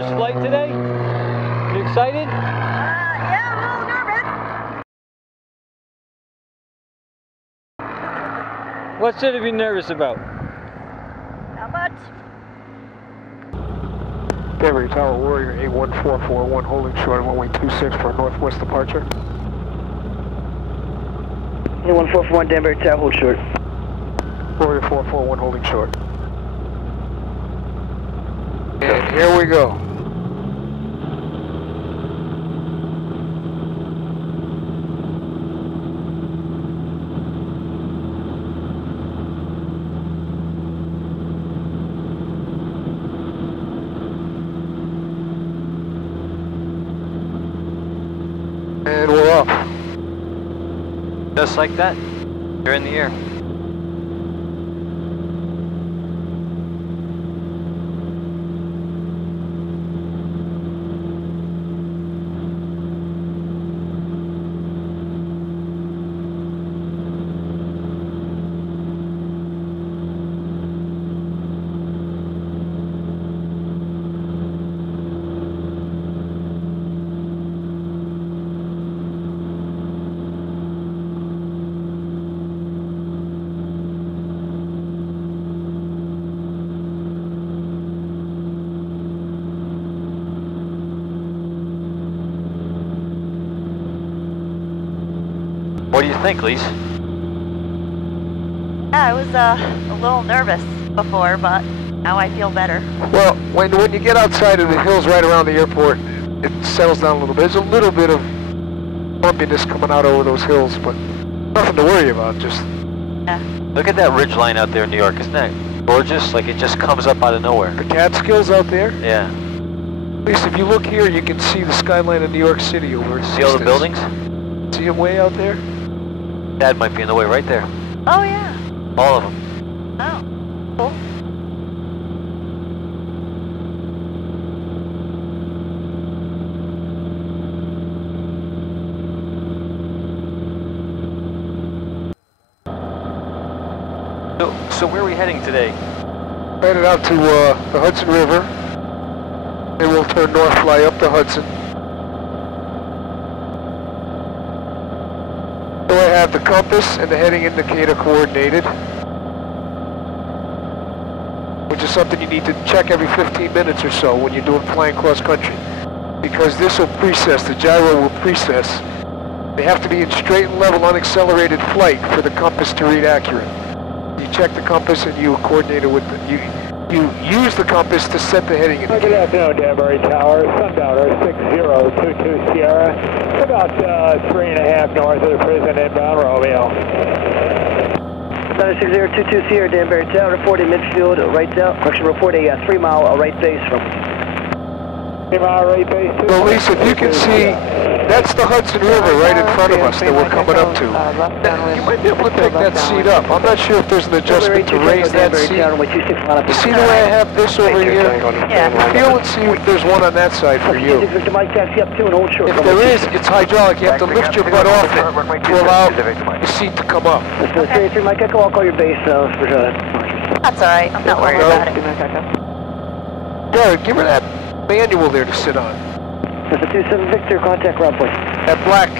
first flight today? You excited? Yeah, I'm a little nervous. What's there to be nervous about? Not much. Denver Tower Warrior 81441 holding short runway 26 for northwest departure. 81441 Denver Tower, hold short. Warrior 441 holding short. And here we go. And we're off. Just like that, you're in the air. What do you think, Lise? Yeah, I was a little nervous before, but now I feel better. Well, when you get outside of the hills right around the airport, it settles down a little bit. There's a little bit of bumpiness coming out over those hills, but nothing to worry about, just... Yeah. Look at that ridge line out there in New York, isn't that gorgeous? Like it just comes up out of nowhere. The Catskills out there? Yeah. At least if you look here, you can see the skyline of New York City over in the See all the buildings? See it way out there? Dad might be in the way right there. Oh, yeah. All of them. Oh, cool. So where are we heading today? Headed out to the Hudson River, and we'll turn north, fly up the Hudson. So I have the compass and the heading indicator coordinated, which is something you need to check every 15 minutes or so when you're doing flying cross country, because this will precess, the gyro will precess. They have to be in straight and level unaccelerated flight for the compass to read accurate. You check the compass and you coordinate it with you use the compass to set the heading indicator. Good afternoon, Danbury Tower, Sundowner 6022 Sierra, about 3.5 north of the prison inbound Romeo. Sundowner 6022 Sierra, Danbury Tower, 40 midfield, right out, correction, report a 3 mile right base from. 3 mile right base. Well, Lisa, if you can see, that's the Hudson River right in front of us that we're coming up to. You might be able to pick that seat up. I'm not sure if there's an adjustment to raise that seat. You see the way I have this over here? Yeah. Feel and see if there's one on that side for you. If there is, it's hydraulic. You have to lift your butt off it to allow the seat to come up. Okay. Mike Echo, I'll call your base for sure. That's all right. I'm not worried about it. Jared, give her that manual there to sit on. That's a 27 Victor, contact ground point. That black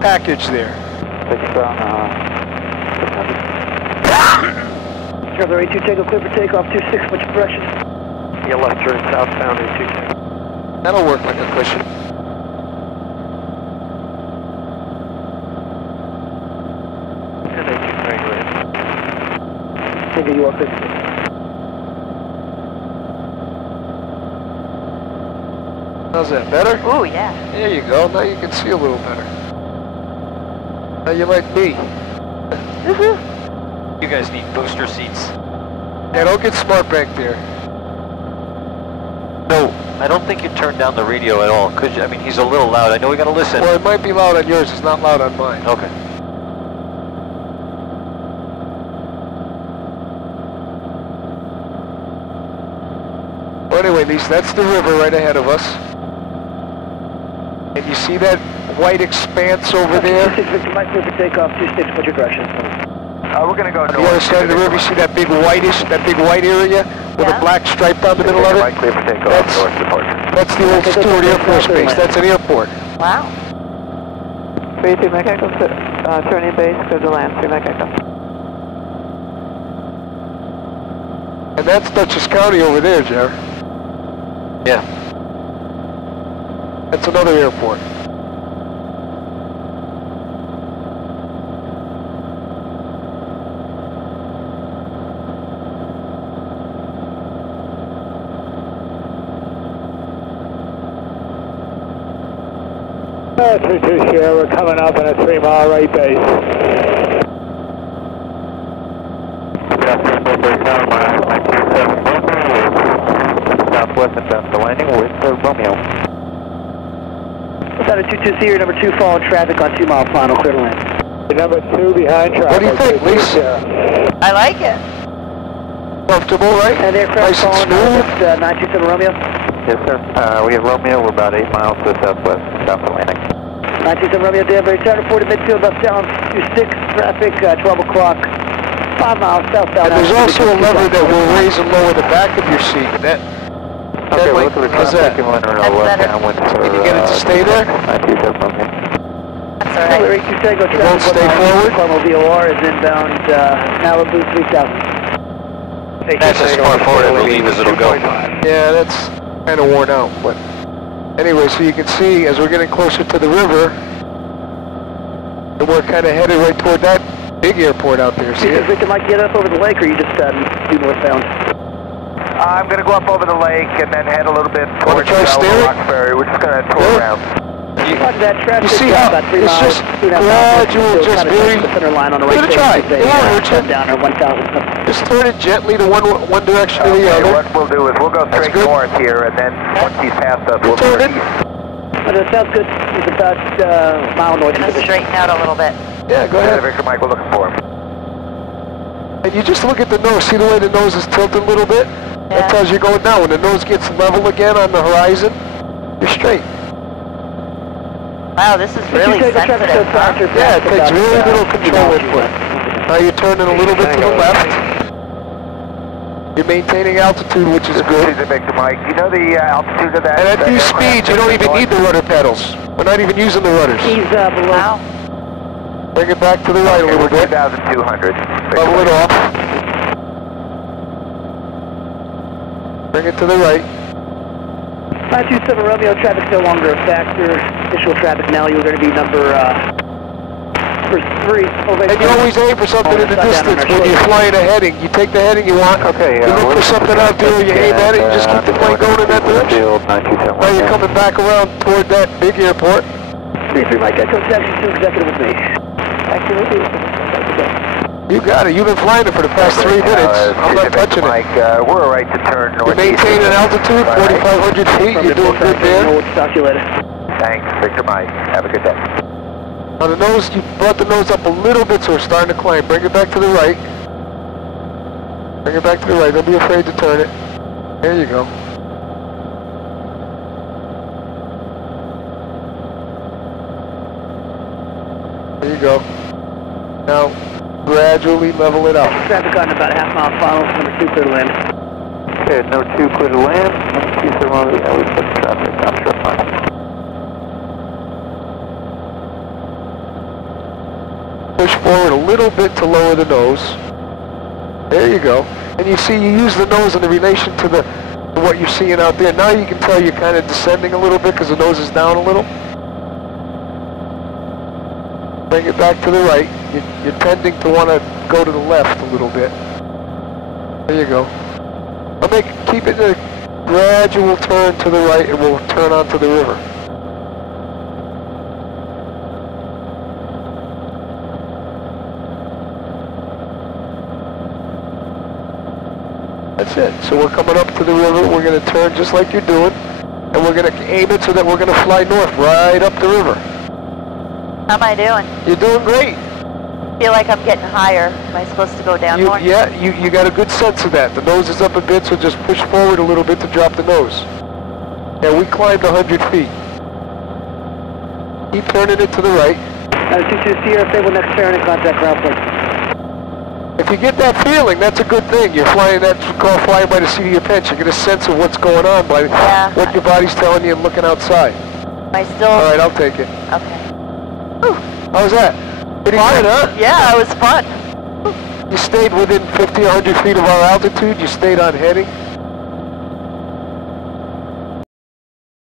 package there. Traveler 82 Tango, clear for takeoff, 26, much correction. Your left turn southbound 82. That'll work like a cushion. And 82 Tango in. Tango, you are 50. How's that, better? Ooh, yeah. There you go, now you can see a little better. Now you like me. You guys need booster seats. Yeah, don't get smart back there. No, I don't think you turned down the radio at all. Could you? I mean, he's a little loud. I know we gotta listen. Well, it might be loud on yours, it's not loud on mine. Okay. Well, anyway, Lisa, that's the river right ahead of us. And you see that white expanse over there? 26 Victor, Mike, clear for takeoff, 26, much direction. We're going to go On the other side of the river, you see that big white area with a black stripe down the middle of it? Clear for takeoff, That's north departure. That's the old Stewart Air Force Base. That's an airport. Wow. 32 Mike Echo, turning base, clear to land, 3 Mike Echo. And that's Dutchess County over there, Jared. Yeah. That's another airport. Oh, 22 Sierra, we're coming up on a 3-mile right base. Southwest and bound to landing with Romeo. Without a 22 Sierra, number 2, following traffic on 2-mile final, clear to land. Number 2 behind traffic. What do you think, Lisa? I like it. Comfortable, right? And aircraft Nice and calling smooth. 927 Romeo. Yes, sir. We have Romeo. We're about 8 miles to the southwest, south of landing. 927 Romeo, Danbury Tower, 40 midfield, left-bound 26, traffic, 12 o'clock, 5 miles southbound. And there's also a lever that will raise and lower the back of your seat. Okay, we'll look at the how's that? That's better. Can you get it to stay there? 927 Romeo. That's all right. Tango You traffic, won't stay 1 mile, forward? Carmel VOR is inbound, Malibu 3000. That's as far forward, I believe, as it'll go. Yeah, that's kind of worn out, but anyway, so you can see as we're getting closer to the river, and we're kind of headed right toward that big airport out there. See it? Victor, Mike, get up over the lake, or you just do northbound? I'm going to go up over the lake and then head a little bit towards try to steer it? Roxbury. We're just going to tour Yeah. around. That traffic, You see how about 3 it's miles, just 2.5 gradual, miles, just kind of very- the center line on the right. Give it a try. It won't hurt you. Down or 1,000. Just turn it gently to one direction or the Okay, other. what we'll do is we'll go straight good. north here, and then once he's past us, we'll Turn turn it. east. But it sounds good. It's about a mile north of Gonna the straighten out a little bit. Yeah, go Yeah, ahead. Victor Mike, we're looking for him. And you just look at the nose. See the way the nose is tilted a little bit? Yeah. That tells you going down. When the nose gets level again on the horizon, you're straight. Wow, this is really sensitive, huh? Yeah, it takes really little control input. Now you're turning a little bit to the left. You're maintaining altitude, which is good. This is Victor Mike. You know the altitude of that? And at that these aircraft speeds, you don't even need the rudder pedals. We're not even using the rudders. He's below. Wow. Bring it back to the right a Okay, little we're bit. 2,200. Level it off. Bring it to the right. 527 Romeo, traffic's no longer a factor. Official traffic now, you're going to be number 3. And you always aim for something in the distance when you're flying a heading. You take the heading you want. Okay, You look for something out there, you aim at it, you just keep the plane going in that direction. Now you're coming back around toward that big airport. 33 Mike Echo, taxi 2, executive with me. Activity. You got it. You've been flying it for the past 3 minutes. I'm not touching it. Mike, we're right to turn You northeast. maintain an altitude, 4,500 feet. You're doing good there. Talk to you later. Thanks, Victor Mike. Have a good day. Now the nose, you brought the nose up a little bit, so we're starting to climb. Bring it back to the right. Bring it back to the right. Don't be afraid to turn it. There you go. There you go. Now, gradually level it out. Traffic on about a half-mile final, number 2, clear to land. Okay, no 2 clear to land. 927 Romeo, yeah, we put traffic. I'm sure fine. Push forward a little bit to lower the nose. There you go. And you see, you use the nose in the relation to what you're seeing out there. Now you can tell you're kind of descending a little bit because the nose is down a little. Bring it back to the right. You're tending to want to go to the left a little bit. There you go. Keep it in a gradual turn to the right, and we'll turn onto the river. That's it. So we're coming up to the river. We're going to turn just like you're doing, and we're going to aim it so that we're going to fly north right up the river. How am I doing? You're doing great. Feel like I'm getting higher. Am I supposed to go down more? Yeah, you got a good sense of that. The nose is up a bit, so just push forward a little bit to drop the nose. Yeah, we climbed 100 feet. Keep turning it to the right. 22 Sierra, stable next turn and contact ground point. If you get that feeling, that's a good thing. You're flying, that's called flying by the seat of your pants. You get a sense of what's going on by what your body's telling you and looking outside. I still... All right, I'll take it. Okay. How was that? Pretty good, huh? Yeah, it was fun. You stayed within 50 or 100 feet of our altitude. You stayed on heading.